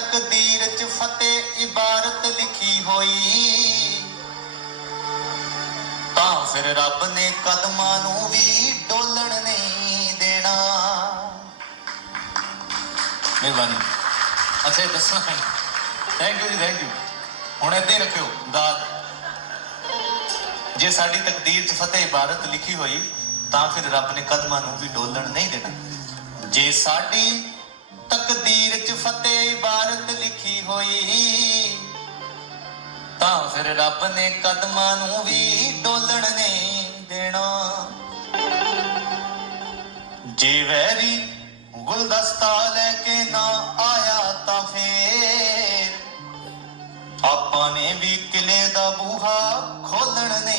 ਤਕਦੀਰ ਚ ਫਤਿਹ ਇਬਾਰਤ ਲਿਖੀ ਹੋਈ। ਤਾਂ ਫਿਰ ਰੱਬ ਨੇ ਕਦਮਾਂ ਨੂੰ ਵੀ ਡੋਲਣ ਨਹੀਂ ਦੇਣਾ। ਮਿਹਰਬਾਨੀ। ਅੱਛਾ, ਇਹ ਦੱਸਣਾ ਹੈ। Thank you ji thank you ਹੁਣ ਏਦਾਂ ਰੱਖਿਓ ਦਾਦ ਜੇ ਸਾਡੀ ਤਕਦੀਰ 'ਚ ਫਤਿਹ ਇਬਾਰਤ ਲਿਖੀ ਹੋਈ, ਤਾਂ ਫਿਰ ਰੱਬ ਨੇ ਕਦਮਾਂ ਨੂੰ ਵੀ ਡੋਲਣ ਨਹੀਂ ਦੇਣਾ। ਜੇ ਸਾਡੀ ਤਕਦੀਰ 'ਚ ਫਤਿਹ ਇਬਾਰਤ ਲਿਖੀ ਹੋਈ। ਤਾਂ ਫਿਰ ਰੱਬ ਨੇ ਕਦਮਾਂ ਨੂੰ ਵੀ ਡੋਲਣ ਨਹੀਂ ਦੇਣਾ। ਜੇ ਵੈਰੀ ਗੁਲਦਸਤਾ ਲੈ ਕੇ ਨਾ ਆਇਆ ਤਾਂ ਫੇਰ ਆਪਾਂ ਨੇ ਵੀ ਕਿਲੇ ਦਾ ਬੂਹਾ ਖੋਲਣ ਨਹੀਂ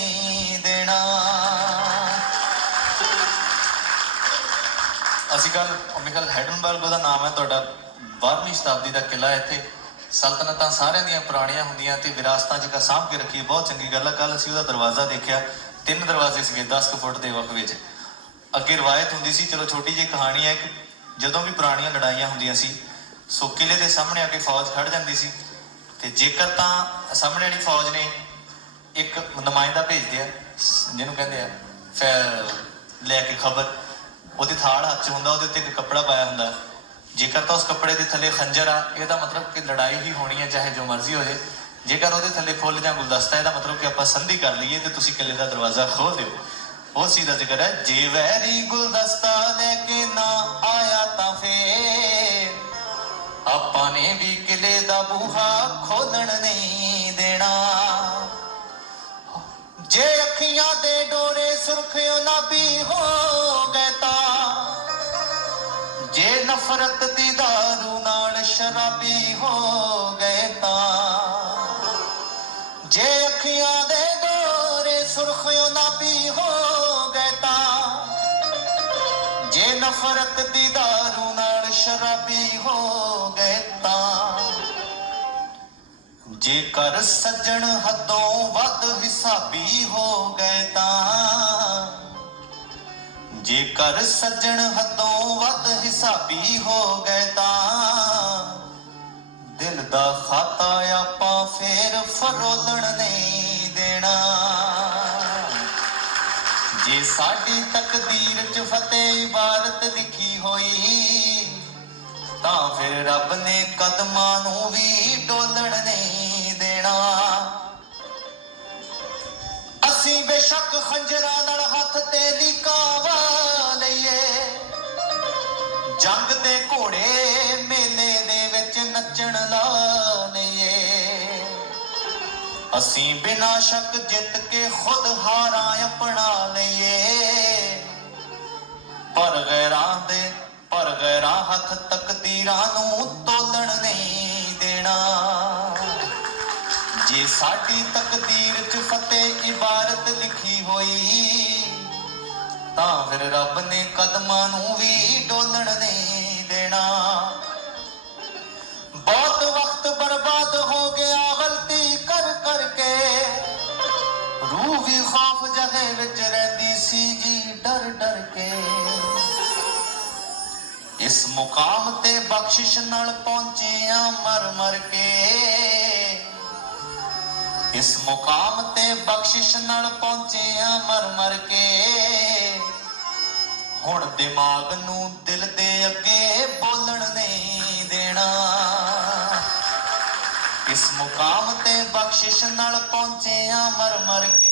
ਅਸੀਂ ਕੱਲ ਮਿਕਲ ਹੈਡਨਬਰਗ, ਉਹਦਾ ਨਾਮ ਹੈ ਤੁਹਾਡਾ 12ਵੀਂ ਸ਼ਤਾਬਦੀ ਦਾ ਕਿਲਾ ਹੈ ਇੱਥੇ। ਸਲਤਨਤਾਂ ਸਾਰਿਆਂ ਦੀਆਂ ਪੁਰਾਣੀਆਂ ਹੁੰਦੀਆਂ ਤੇ ਵਿਰਾਸਤਾਂ ਜਿਹਾ ਸਾਂਭ ਕੇ ਰੱਖੀ ਬਹੁਤ ਚੰਗੀ ਗੱਲ ਹੈ ਕੱਲ ਅਸੀਂ ਉਹਦਾ ਦਰਵਾਜ਼ਾ ਦੇਖਿਆ। ਤਿੰਨ ਦਰਵਾਜ਼ੇ ਸੀਗੇ 10 ਕੁ ਫੁੱਟ ਦੇ ਵਕ ਵਿੱਚ। ਅੱਗੇ ਰਵਾਇਤ ਹੁੰਦੀ ਸੀ, ਚਲੋ ਛੋਟੀ ਜਿਹੀ ਕਹਾਣੀ ਹੈ ਕਿ ਜਦੋਂ ਵੀ ਪੁਰਾਣੀਆਂ ਲੜਾਈਆਂ ਹੁੰਦੀਆਂ ਸੀ, ਸੋ ਕਿਲੇ ਦੇ ਸਾਹਮਣੇ ਆ ਕੇ ਫੌਜ ਖੜ ਜਾਂਦੀ ਸੀ। ਤੇ ਜੇਕਰ ਤਾਂ ਸਾਹਮਣੇ ਵਾਲੀ ਫੌਜ ਨੇ ਇੱਕ ਨੁਮਾਇੰਦਾ ਭੇਜਦੇ ਆ ਜਿਹਨੂੰ ਕਹਿੰਦੇ ਆ ਫਿਰ ਲੈ ਕੇ ਖਬਰ। ਉਹਦੀ ਥਾਲ ਹੱਥ 'ਚ ਹੁੰਦਾ, ਉਹਦੇ ਉੱਤੇ ਇੱਕ ਕੱਪੜਾ ਪਾਇਆ ਹੁੰਦਾ। ਜੇਕਰ ਤਾਂ ਉਸ ਕੱਪੜੇ ਦੇ ਥੱਲੇ ਖੰਜਰ ਆ, ਇਹਦਾ ਮਤਲਬ ਕਿ ਲੜਾਈ ਹੀ ਹੋਣੀ ਹੈ, ਚਾਹੇ ਜੋ ਮਰਜ਼ੀ ਹੋ ਜੇਕਰ ਉਹਦੇ ਥੱਲੇ ਫੁੱਲ ਜਾਂ ਗੁਲਦਸਤਾ, ਇਹਦਾ ਮਤਲਬ ਕਿ ਆਪਾਂ ਸੰਧੀ ਕਰ ਲਈਏ ਤੇ ਤੁਸੀਂ ਕਿਲੇ ਦਾ ਦਰਵਾਜ਼ਾ ਖੋਲ ਦਿਓ। ਉਹ ਚੀਜ਼ ਜ਼ਿਕਰ ਹੈ, ਜੇ ਵੈਰੀ ਗੁਲਦਸਤਾ ਲੈ ਕੇ ਨਾ ਆਇਆ ਤਾਂ ਫੇਰ ਆਪਾਂ ਨੇ ਵੀ ਕਿਲੇ ਦਾ ਬੂਹਾ ਖੋਲਣ ਨਹੀਂ ਦੇਣਾ। ਜੇ ਅੱਖੀਆਂ ਦੇ ਡੋਰੇ ਸੁਰਖਿਓ ਨਾ ਵੀ ਹੋ ਨਫ਼ਰਤ ਦੀ ਦਾਰੂ ਨਾਲ ਸ਼ਰਾਬੀ ਹੋ ਗਏ ਤਾਂ। ਜੇ ਅੱਖੀਆਂ ਦੇ ਡੋਰੇ ਸੁਰਖਿਓ ਨਾ ਹੋ ਗਏ ਤਾਂ। ਜੇ ਨਫ਼ਰਤ ਦੀ ਦਾਰੂ ਨਾਲ ਸ਼ਰਾਬੀ ਹੋ ਗਏ ਤਾਂ। ਜੇਕਰ ਸੱਜਣ ਹੱਦੋਂ ਵੱਧ ਹਿਸਾਬੀ ਹੋ ਗਏ ਤਾਂ। ਜੇਕਰ ਸੱਜਣ ਹੱਦੋਂ ਵੱਧ ਹਿਸਾਬੀ ਹੋ ਗਏ ਤਾਂ ਦਿਲ ਦਾ ਖਾਤਾ ਆਪਾਂ ਫੇਰ ਫਰੋਲਣ ਨਹੀਂ ਦੇਣਾ। ਜੇ ਸਾਡੀ ਤਕਦੀਰ 'ਚ ਫਤਿਹ ਇਬਾਰਤ ਲਿਖੀ ਹੋਈ, ਤਾਂ ਫਿਰ ਰੱਬ ਨੇ ਕਦਮਾਂ ਨੂੰ ਵੀ ਡੋਲਣ ਨਹੀਂ ਦੇਣਾ। ਅਸੀਂ ਬੇਸ਼ੱਕ ਖੰਜਰਾਂ ਨਾਲ ਹੱਥ ਤੇ ਲਿਕਾਵਾ ਜੰਗ ਦੇ ਘੋੜੇ ਮੇਲੇ ਦੇ ਵਿੱਚ ਨੱਚਣ ਲਾ ਲਈਏ ਅਸੀਂ ਬਿਨਾਂ ਸ਼ੱਕ ਜਿੱਤ ਕੇ ਖੁਦ ਹਾਰਾਂ ਅਪਣਾ ਲਈਏ। ਪਰ ਗੈਰਾਂ ਦੇ, ਪਰ ਗੈਰਾਂ ਹੱਥ ਤਕਦੀਰਾਂ ਨੂੰ ਤੋਲਣ ਨਹੀਂ ਦੇਣਾ। ਜੇ ਸਾਡੀ ਤਕਦੀਰ 'ਚ ਫਤਿਹ ਇਬਾਰਤ ਲਿਖੀ ਹੋਈ, ਤਾਂ ਫਿਰ ਰੱਬ ਨੇ ਕਦਮਾਂ ਨੂੰ ਵੀ ਡੋਲਣ ਦੇ ਵਕਤ ਬਰਬਾਦ ਹੋ ਗਿਆ, ਗਲਤੀ ਕਰ ਕਰਕੇ। ਰੂਹ ਵੀ ਖੌਫ ਜਗੇ ਵਿੱਚ ਰਹਿੰਦੀ ਸੀ ਜੀ, ਡਰ ਡਰ ਕੇ। ਇਸ ਮੁਕਾਮ ਤੇ ਬਖਸ਼ਿਸ਼ ਨਾਲ ਪਹੁੰਚੇ ਆ ਮਰ ਮਰ ਕੇ। ਇਸ ਮੁਕਾਮ ਤੇ ਬਖਸ਼ਿਸ਼ ਨਾਲ ਪਹੁੰਚੇ ਆ ਮਰ ਮਰ ਕੇ। ਹੁਣ ਦਿਮਾਗ ਨੂੰ ਦਿਲ ਦੇ ਅੱਗੇ ਇਸ ਤੇ ਬਖਸ਼ਿਸ਼ ਨਾਲ ਪਹੁੰਚੇ ਆ ਮਰ ਮਰ ਕੇ।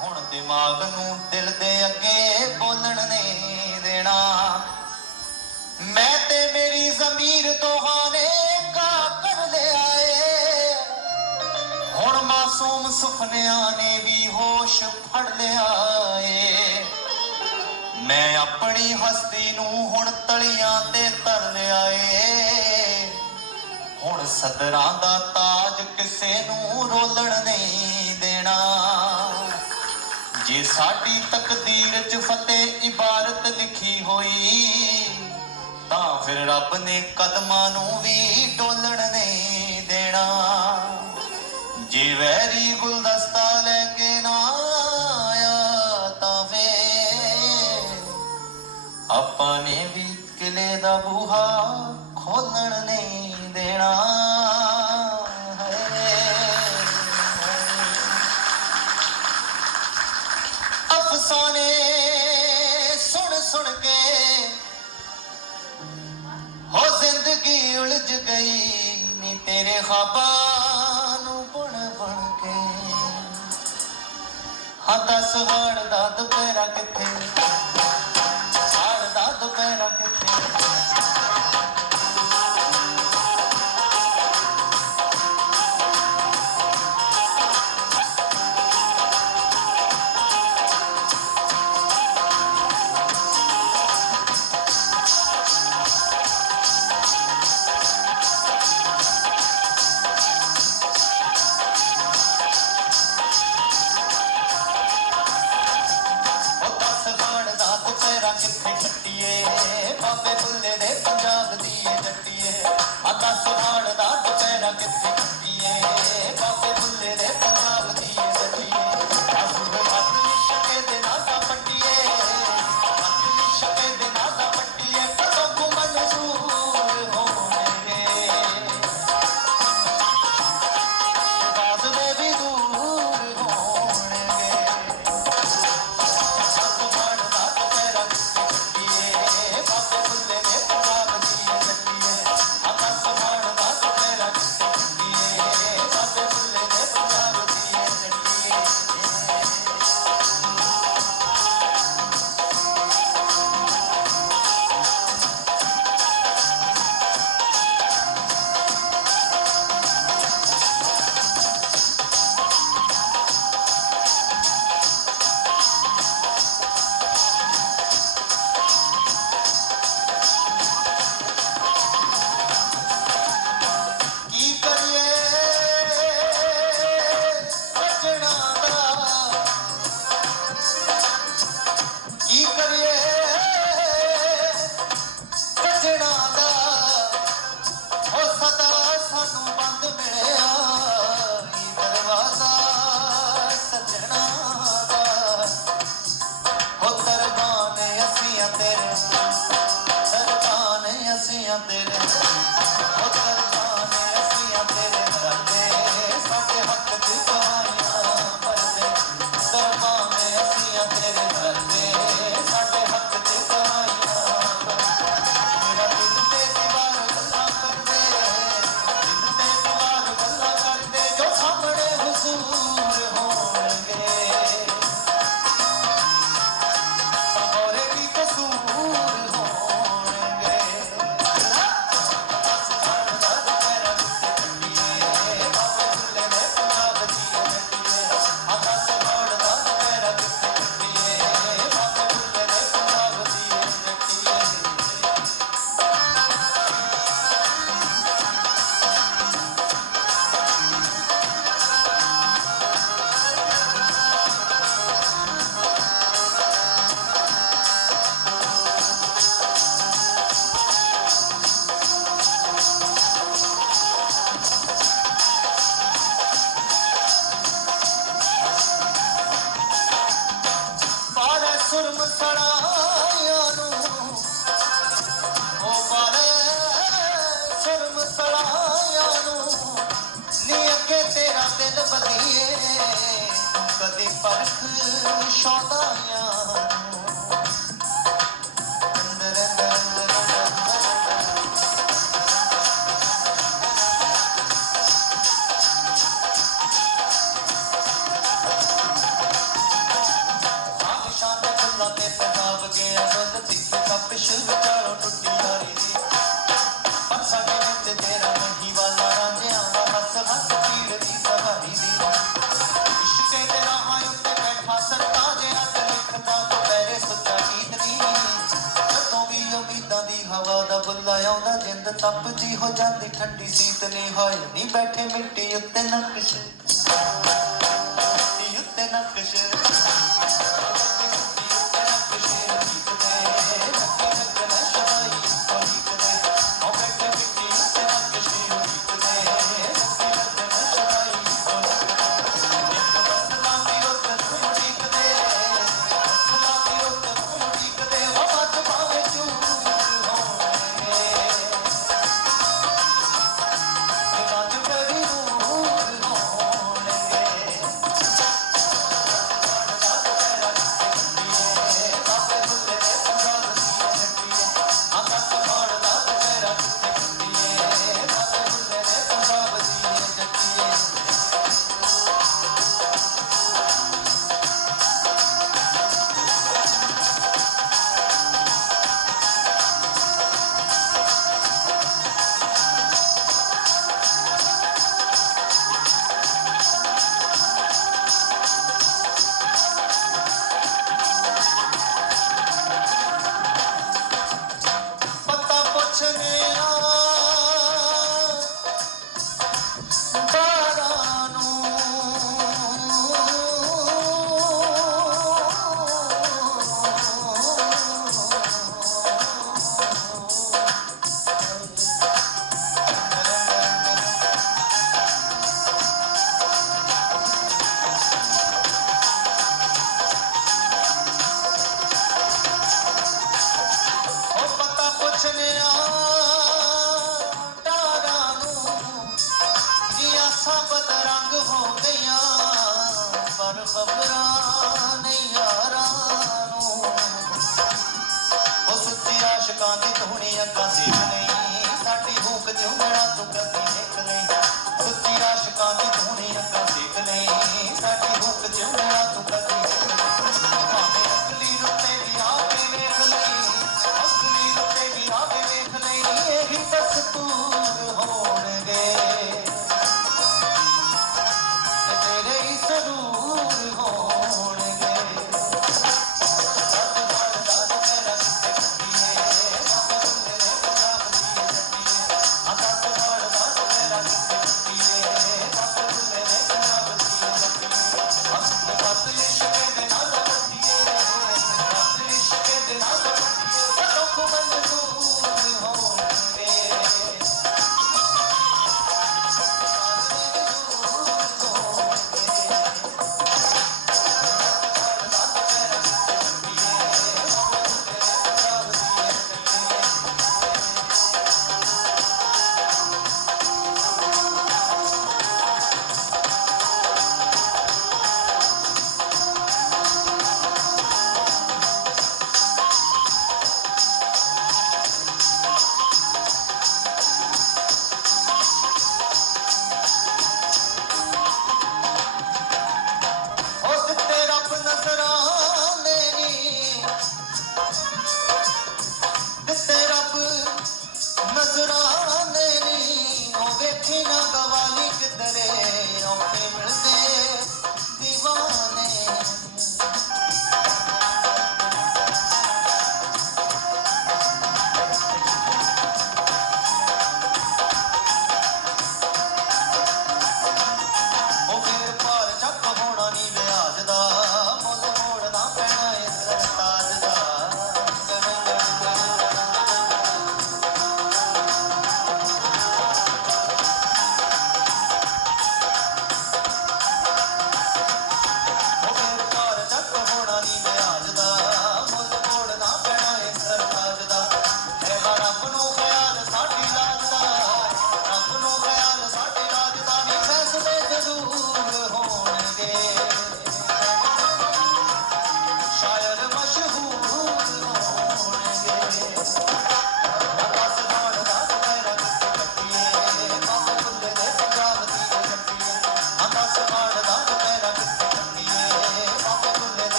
ਹੁਣ ਦਿਮਾਗ ਨੂੰ ਦਿਲ ਦੇ ਅੱਗੇ ਬੋਲਣ ਨਹੀਂ ਦੇਣਾ। ਮੈਂ ਤੇ ਮੇਰੀ ਜ਼ਮੀਰ ਦੋਹਾਂ ਕਾ ਕਰ ਲਿਆ ਏ। ਹੁਣ ਮਾਸੂਮ ਸੁਪਨਿਆਂ ਨੇ ਵੀ ਹੋਸ਼ ਫੜ ਲਿਆ ਏ। ਮੈਂ ਆਪਣੀ ਹਸਤੀ ਨੂੰ ਹੁਣ ਤਲੀਆਂ ਤੇ ਤਰ ਲਿਆ ਏ। ਸਦਰਾਂ ਦਾ ਤਾਜ ਕਿਸੇ ਨੂੰ ਰੋਲਣ ਨਹੀਂ ਦੇਣਾ। ਜੇ ਸਾਡੀ ਤਕਦੀਰ 'ਚ ਫਤਿਹ ਇਬਾਰਤ ਲਿਖੀ ਹੋਈ, ਤਾਂ ਫਿਰ ਰੱਬ ਨੇ ਕਦਮਾਂ ਨੂੰ ਵੀ ਡੋਲਣ ਨਹੀਂ ਦੇਣਾ। ਜੇ ਵੈਰੀ ਗੁਲਦਸਤਾ ਲੈ ਕੇ ਨਾ ਆਇਆ ਤਾਂ ਵੇ ਆਪਾਂ ਨੇ ਵੀ ਕਿਲੇ ਦਾ ਬੂਹਾ ਖੋਲਣ ਨਹੀਂ ਦੇਣਾ ਅਫਸਾਨੇ ਸੁਣ ਸੁਣ ਕੇ ਹੋ ਜ਼ਿੰਦਗੀ ਉਲਝ ਗਈ, ਨੀ ਤੇਰੇ ਖਾਬਾਂ ਨੂੰ ਬਣ ਬਣ ਕੇ। ਹੱਥ ਸਵਾੜ ਦਾ ਜੀ ਹੋ ਜਾਂਦੀ ਠੰਡੀ ਸੀਤ ਨੇ ਹਾਏ ਨਹੀਂ ਬੈਠੇ ਮਿੱਟੀ ਉੱਤੇ ਨਾ ਕਿਸੇ